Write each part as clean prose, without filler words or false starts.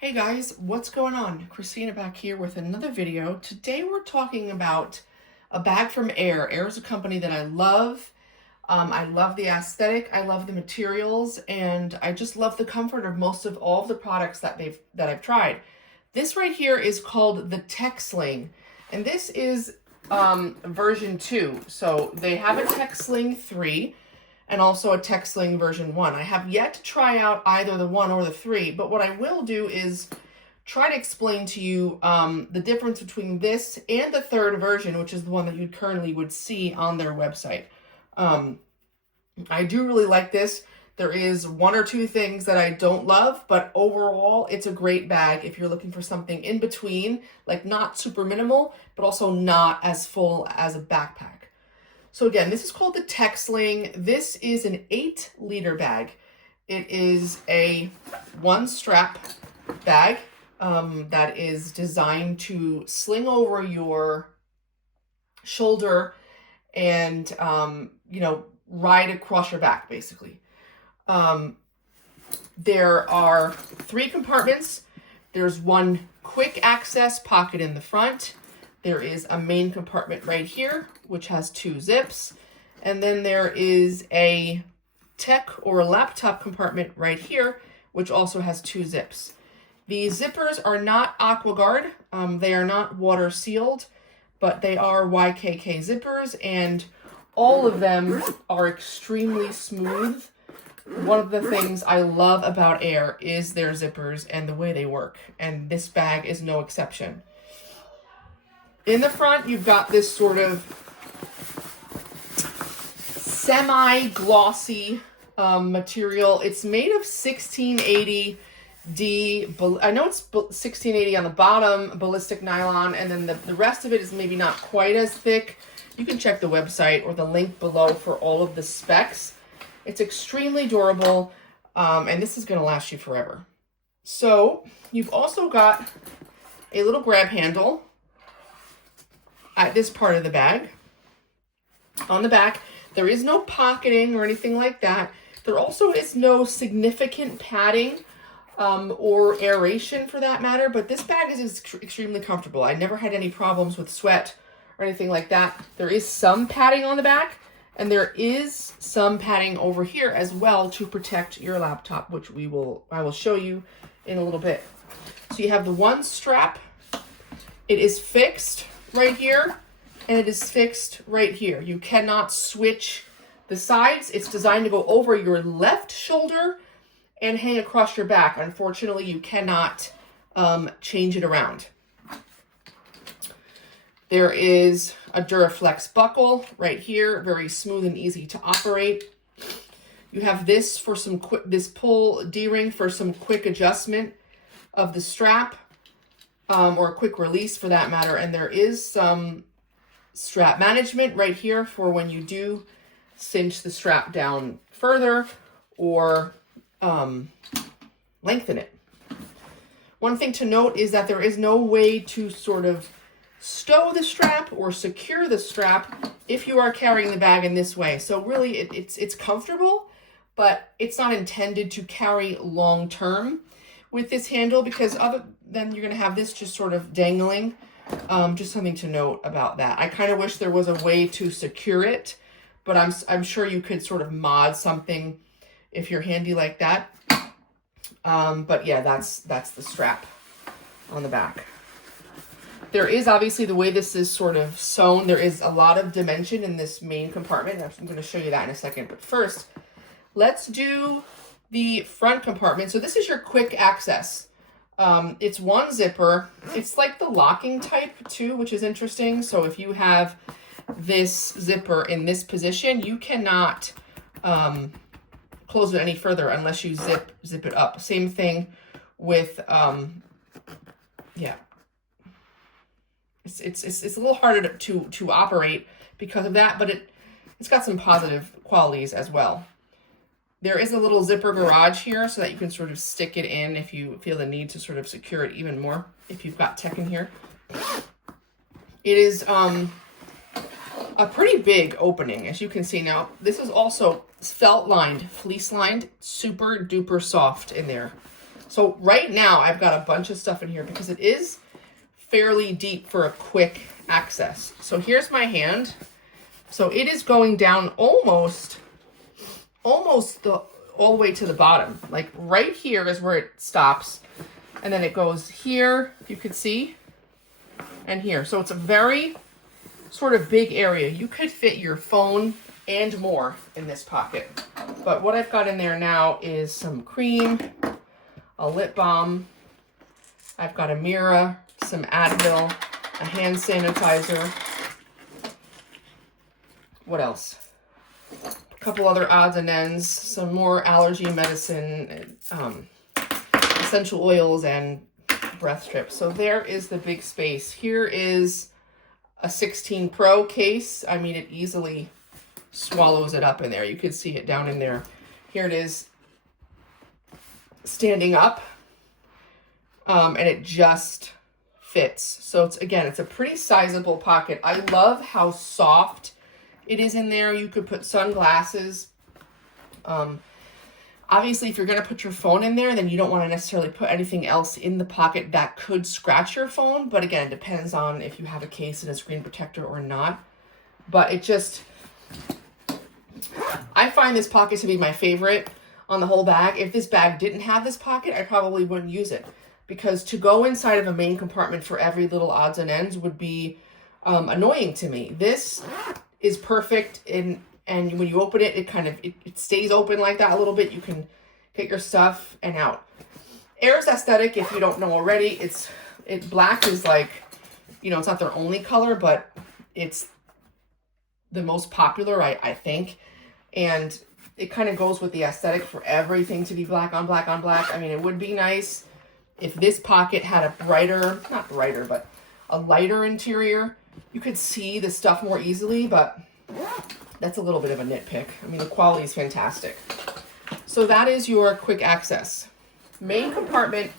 Hey guys, what's going on? Christina back here with another video. Today we're talking about a bag from Air. Air is a company that I love. I love the aesthetic, I love the materials, and I just love the comfort of most of all of the products that I've tried. This right here is called the Tech Sling, and this is version 2. So they have a Tech Sling 3 and also a Tech Sling version 1. I have yet to try out either the 1 or the 3, but what I will do is try to explain to you the difference between this and the third version, which is the one that you currently would see on their website. I do really like this. There is one or two things that I don't love, but overall, it's a great bag if you're looking for something in between, like not super minimal, but also not as full as a backpack. So again, this is called the Tech Sling. This is an 8-liter bag. It is a one-strap bag that is designed to sling over your shoulder and, ride across your back, basically. There are 3 compartments. There's one quick access pocket in the front. There is a main compartment right here, which has 2 zips. And then there is a tech or a laptop compartment right here, which also has 2 zips. The zippers are not AquaGuard. They are not water sealed, but they are YKK zippers, and all of them are extremely smooth. One of the things I love about Air is their zippers and the way they work, and this bag is no exception. In the front, you've got this sort of semi-glossy material. It's made of 1680D. I know it's 1680 on the bottom, ballistic nylon, and then the rest of it is maybe not quite as thick. You can check the website or the link below for all of the specs. It's extremely durable, and this is going to last you forever. So you've also got a little grab handle at this part of the bag. On the back, there is no pocketing or anything like that. There also is no significant padding or aeration for that matter, but this bag is extremely comfortable. I never had any problems with sweat or anything like that. There is some padding on the back, and there is some padding over here as well to protect your laptop, which I will show you in a little bit. So you have the one strap. It is fixed right here, and it is fixed right here. You cannot switch the sides. It's designed to go over your left shoulder and hang across your back. Unfortunately, you cannot change it around. There is a Duraflex buckle right here, very smooth and easy to operate. You have this for this pull D-ring for some quick adjustment of the strap, or a quick release for that matter. And there is some strap management right here for when you do cinch the strap down further or lengthen it. One thing to note is that there is no way to sort of stow the strap or secure the strap if you are carrying the bag in this way. So really it's comfortable, but it's not intended to carry long term with this handle, because then you're going to have this just sort of dangling. Just something to note about that. I kind of wish there was a way to secure it, but I'm sure you could sort of mod something if you're handy like that. But yeah, that's the strap on the back. There is obviously the way this is sort of sewn. There is a lot of dimension in this main compartment. I'm going to show you that in a second. But first, let's do the front compartment. So this is your quick access. It's one zipper. It's like the locking type too, which is interesting. So if you have this zipper in this position, you cannot close it any further unless you zip it up. Same thing with It's a little harder to operate because of that, but it's got some positive qualities as well. There is a little zipper garage here so that you can sort of stick it in if you feel the need to sort of secure it even more if you've got tech in here. It is a pretty big opening, as you can see now. This is also felt lined, fleece lined, super duper soft in there. So right now I've got a bunch of stuff in here because it is fairly deep for a quick access. So here's my hand. So it is going down almost all the way to the bottom. Like right here is where it stops. And then it goes here, if you could see, and here. So it's a very sort of big area. You could fit your phone and more in this pocket. But what I've got in there now is some cream, a lip balm. I've got a mirror, some Advil, a hand sanitizer. What else? A couple other odds and ends, some more allergy medicine, essential oils, and breath strips. So there is the big space. Here is a 16 Pro case. I mean, it easily swallows it up in there. You could see it down in there. Here it is standing up, and it just fits. So it's, again, it's a pretty sizable pocket. I love how soft it is in there. You could put sunglasses. Obviously, if you're going to put your phone in there, then you don't want to necessarily put anything else in the pocket that could scratch your phone. But again, it depends on if you have a case and a screen protector or not. But it just, I find this pocket to be my favorite on the whole bag. If this bag didn't have this pocket, I probably wouldn't use it. Because to go inside of a main compartment for every little odds and ends would be annoying to me. This is perfect, and when you open it, it stays open like that a little bit. You can get your stuff and out. Air's aesthetic, if you don't know already, black is like, you know, it's not their only color, but it's the most popular, I think. And it kind of goes with the aesthetic for everything to be black on black on black. I mean, it would be nice if this pocket had a brighter, not brighter, but a lighter interior. You could see the stuff more easily, but that's a little bit of a nitpick. I mean, the quality is fantastic. So that is your quick access. Main compartment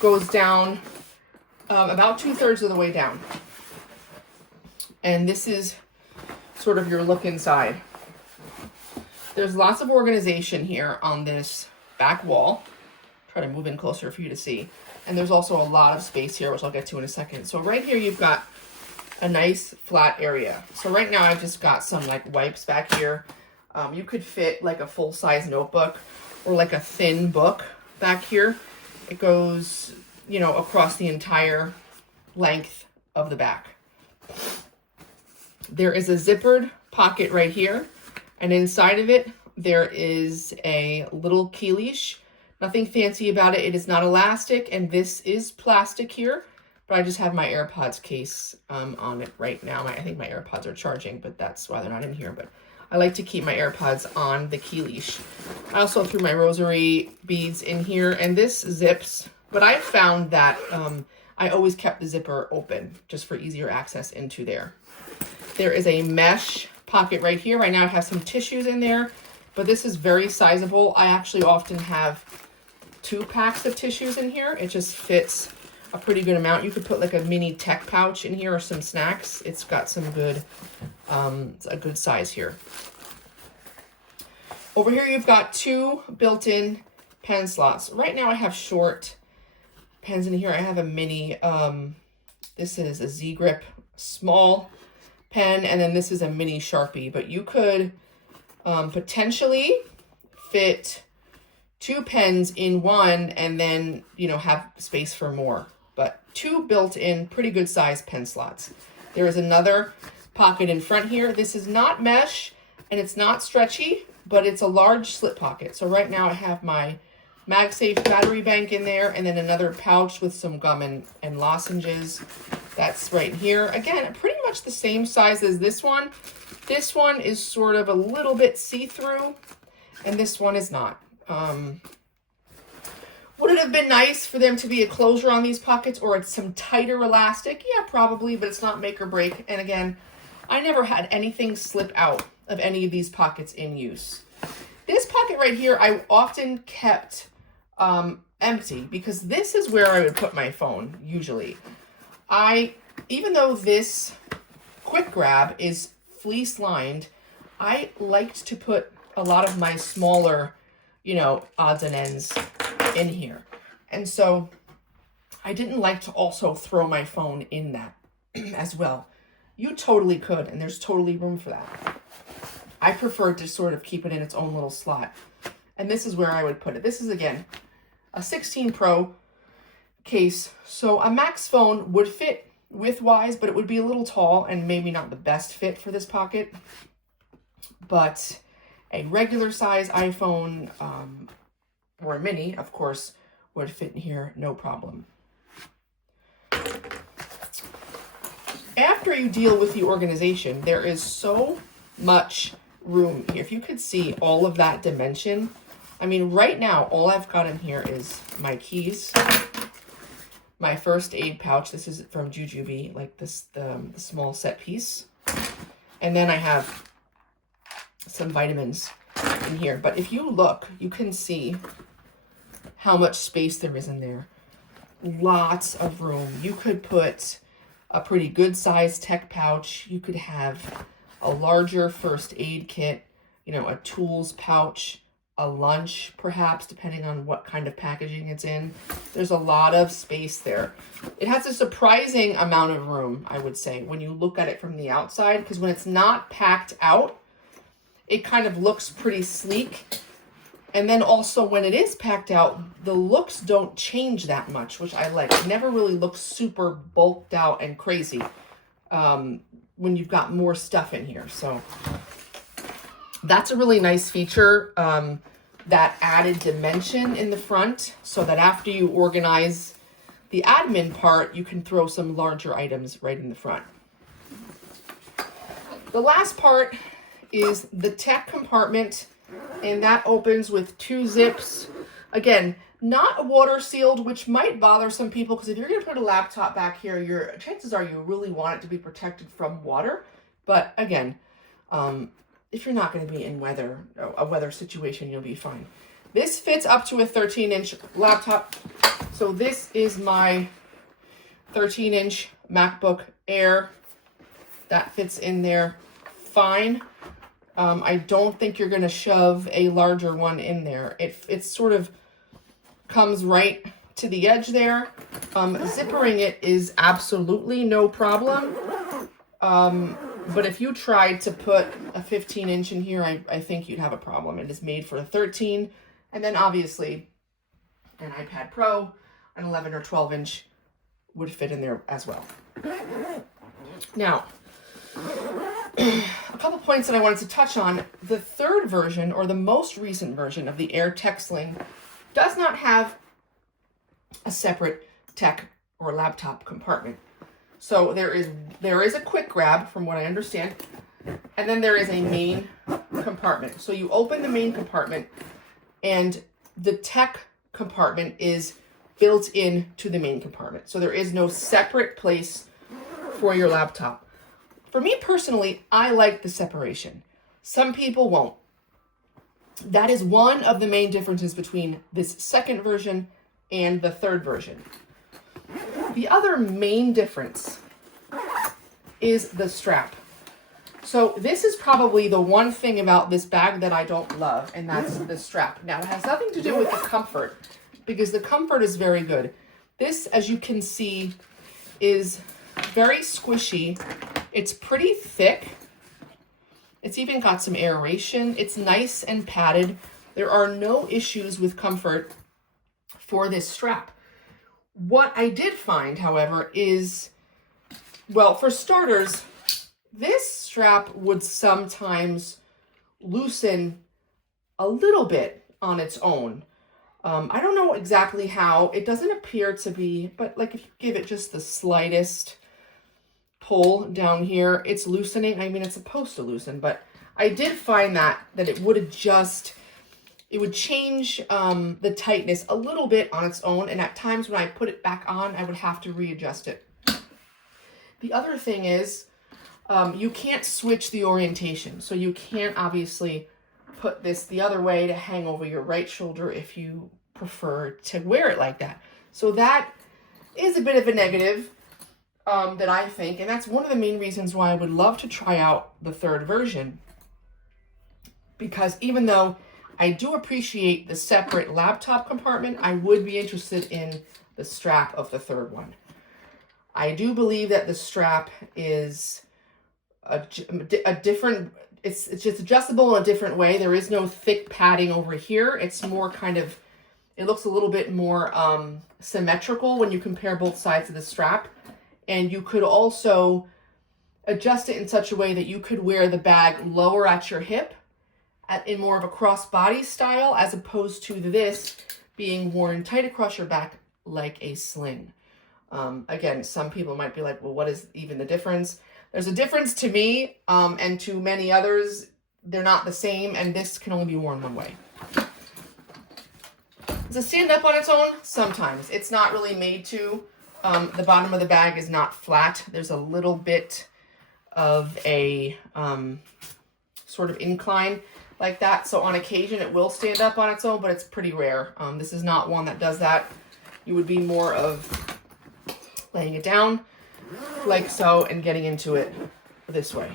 goes down about 2/3 of the way down. And this is sort of your look inside. There's lots of organization here on this back wall. Try to move in closer for you to see. And there's also a lot of space here, which I'll get to in a second. So right here, you've got a nice flat area. So right now I've just got some like wipes back here. You could fit like a full-size notebook or like a thin book back here. It goes, you know, across the entire length of the back. There is a zippered pocket right here, and inside of it there is a little key leash. Nothing fancy about it. It is not elastic, and this is plastic here. But I just have my AirPods case on it right now. I think my AirPods are charging, but that's why they're not in here. But I like to keep my AirPods on the key leash. I also threw my rosary beads in here, and this zips. But I found that I always kept the zipper open just for easier access into there. There is a mesh pocket right here. Right now I have some tissues in there, but this is very sizable. I actually often have 2 packs of tissues in here. It just fits a pretty good amount. You could put like a mini tech pouch in here or some snacks. It's got some good, a good size here. Over here, you've got 2 built-in pen slots. Right now I have short pens in here. I have a mini, this is a Z-Grip small pen, and then this is a mini Sharpie, but you could potentially fit 2 pens in one and then, you know, have space for more. But 2 built-in, pretty good size pen slots. There is another pocket in front here. This is not mesh and it's not stretchy, but it's a large slip pocket. So right now I have my MagSafe battery bank in there, and then another pouch with some gum and lozenges. That's right here. Again, pretty much the same size as this one. This one is sort of a little bit see-through, and this one is not. Would it have been nice for them to be a closure on these pockets or it's some tighter elastic? Yeah, probably, but it's not make or break. And again, I never had anything slip out of any of these pockets in use. This pocket right here, I often kept empty because this is where I would put my phone usually. Even though this quick grab is fleece lined, I liked to put a lot of my smaller, you know, odds and ends in here. And so I didn't like to also throw my phone in that as well. You totally could, and there's totally room for that. I prefer to sort of keep it in its own little slot. And this is where I would put it. This is, again, a 16 Pro case. So a Max phone would fit width-wise, but it would be a little tall and maybe not the best fit for this pocket. But a regular size iPhone or a mini, of course, would fit in here no problem. After you deal with the organization, there is so much room here. If you could see all of that dimension, I mean, right now, all I've got in here is my keys, my first aid pouch. This is from Jujube, like this, the small set piece. And then I have some vitamins in here. But if you look, you can see how much space there is in there. Lots of room. You could put a pretty good sized tech pouch. You could have a larger first aid kit, you know, a tools pouch, a lunch perhaps, depending on what kind of packaging it's in. There's a lot of space there. It has a surprising amount of room, I would say, when you look at it from the outside, because when it's not packed out, it kind of looks pretty sleek. And then also when it is packed out, the looks don't change that much, which I like. It never really looks super bulked out and crazy when you've got more stuff in here. So that's a really nice feature, that added dimension in the front, so that after you organize the admin part, you can throw some larger items right in the front. The last part is the tech compartment, and that opens with 2 zips. Again, not water sealed, which might bother some people, because if you're going to put a laptop back here, your chances are you really want it to be protected from water. But again, if you're not going to be in a weather situation, you'll be fine. This fits up to a 13-inch laptop. So this is my 13-inch MacBook Air. That fits in there fine. I don't think you're going to shove a larger one in there. It sort of comes right to the edge there. Zippering it is absolutely no problem. But if you tried to put a 15-inch in here, I think you'd have a problem. It is made for a 13. And then obviously an iPad Pro, an 11 or 12-inch would fit in there as well. Now, a couple points that I wanted to touch on. The third version, or the most recent version of the Air Tech Sling, does not have a separate tech or laptop compartment. So there is a quick grab, from what I understand, and then there is a main compartment. So you open the main compartment, and the tech compartment is built into the main compartment. So there is no separate place for your laptop. For me personally, I like the separation. Some people won't. That is one of the main differences between this second version and the third version. The other main difference is the strap. So this is probably the one thing about this bag that I don't love, and that's the strap. Now, it has nothing to do with the comfort, because the comfort is very good. This, as you can see, is very squishy. It's pretty thick. It's even got some aeration. It's nice and padded. There are no issues with comfort for this strap. What I did find, however, is, well, for starters, this strap would sometimes loosen a little bit on its own. I don't know exactly how. It doesn't appear to be, but like if you give it just the slightest pull down here, it's loosening. I mean, it's supposed to loosen, but I did find that it would adjust. It would change the tightness a little bit on its own, and at times when I put it back on, I would have to readjust it. The other thing is, you can't switch the orientation, so you can't obviously put this the other way to hang over your right shoulder if you prefer to wear it like that. So that is a bit of a negative that I think, and that's one of the main reasons why I would love to try out the third version, because even though I do appreciate the separate laptop compartment. I would be interested in the strap of the third one. I do believe that the strap is a different, it's just adjustable in a different way. There is no thick padding over here. It's more kind of, it looks a little bit more symmetrical when you compare both sides of the strap. And you could also adjust it in such a way that you could wear the bag lower at your hip in more of a crossbody style, as opposed to this being worn tight across your back like a sling. Again, some people might be like, well, what is even the difference? There's a difference to me, and to many others. They're not the same, and this can only be worn one way. Does it stand up on its own? Sometimes. It's not really made to. The bottom of the bag is not flat. There's a little bit of a sort of incline like that. So on occasion it will stand up on its own, but it's pretty rare. This is not one that does that. You would be more of laying it down like so and getting into it this way.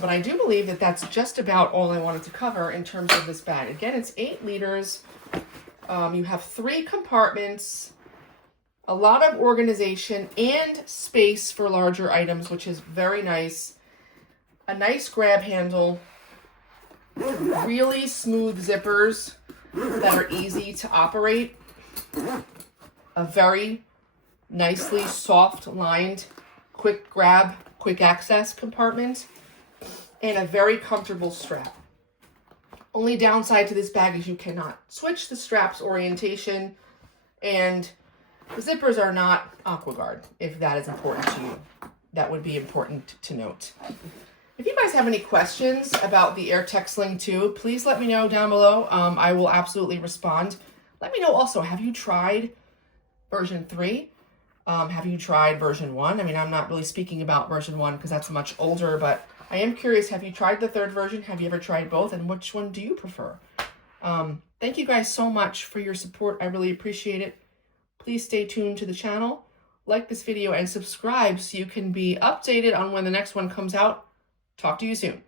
But I do believe that that's just about all I wanted to cover in terms of this bag. Again, it's 8 liters. You have 3 compartments, a lot of organization and space for larger items, which is very nice. A nice grab handle, really smooth zippers that are easy to operate, a very nicely soft lined, quick grab, quick access compartment, and a very comfortable strap. Only downside to this bag is you cannot switch the strap's orientation, and the zippers are not AquaGuard, if that is important to you. That would be important to note. If you guys have any questions about the AirTech Sling 2, please let me know down below. I will absolutely respond. Let me know also, have you tried version 3? Have you tried version 1? I mean, I'm not really speaking about version 1 because that's much older, but I am curious, have you tried the 3rd version? Have you ever tried both? And which one do you prefer? Thank you guys so much for your support. I really appreciate it. Please stay tuned to the channel, like this video, and subscribe so you can be updated on when the next one comes out. Talk to you soon.